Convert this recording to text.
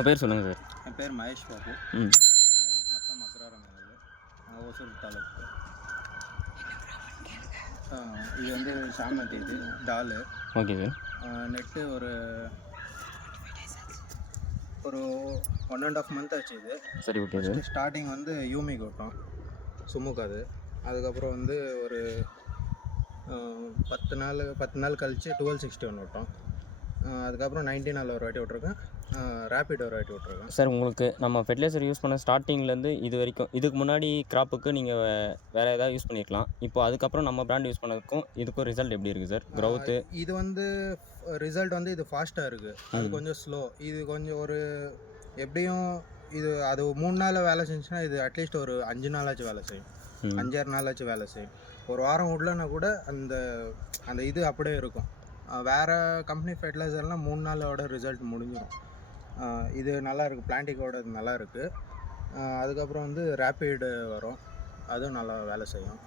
உங்கள் பேர் சொல்லுங்கள் சார். என் பேர் மகேஷ் பாபு. ம். மொத்தம் அக்ராரம் எனது ஓசூர் தாலுக்கு. இது வந்து சாமந்தி, இது டாலு. Okay sir. நெட்டு ஒரு 1.5 மந்த் ஆச்சு. இது சரி, ஓகே சார். ஸ்டார்டிங் வந்து யூமி கோட்டம் சுமுக்கு. அதுக்கப்புறம் வந்து ஒரு 10 நாள் கழித்து 1261 விட்டோம். அதுக்கப்புறம் 19 ஒரு வாட்டி விட்ருக்கேன். ரேபிட் ஒரு வாட்டி விட்ருக்கேன். சார், உங்களுக்கு நம்ம ஃபெர்டிலைசர் யூஸ் பண்ண ஸ்டார்டிங்லேருந்து இது வரைக்கும், இதுக்கு முன்னாடி கிராப்புக்கு நீங்கள் வேறு ஏதாவது யூஸ் பண்ணியிருக்கலாம். இப்போ அதுக்கப்புறம் நம்ம பிராண்ட் யூஸ் பண்ணதுக்கும் இதுக்கும் ரிசல்ட் எப்படி இருக்குது சார்? க்ரௌத்து இது வந்து ரிசல்ட் வந்து இது ஃபாஸ்ட்டாக இருக்குது. அது கொஞ்சம் ஸ்லோ. இது கொஞ்சம் ஒரு எப்படியும் அது 3 நாள் வேலை செஞ்சுன்னா இது அட்லீஸ்ட் ஒரு 5 நாளாச்சும் வேலை செய்யும். 5-6 நாளாச்சும் வேலை செய்யும். ஒரு வாரம் விடலன்னா கூட அந்த இது அப்படியே இருக்கும். வேறு கம்பெனி ஃபெர்டிலைசர்லாம் 3 நாளோட ரிசல்ட் முடிஞ்சிடும். இது நல்லா இருக்குது. பிளான்டிக்கோட இது நல்லா இருக்குது. அதுக்கப்புறம் வந்து ரேபிடு வரும், அதுவும் நல்லா வேலை செய்யும்.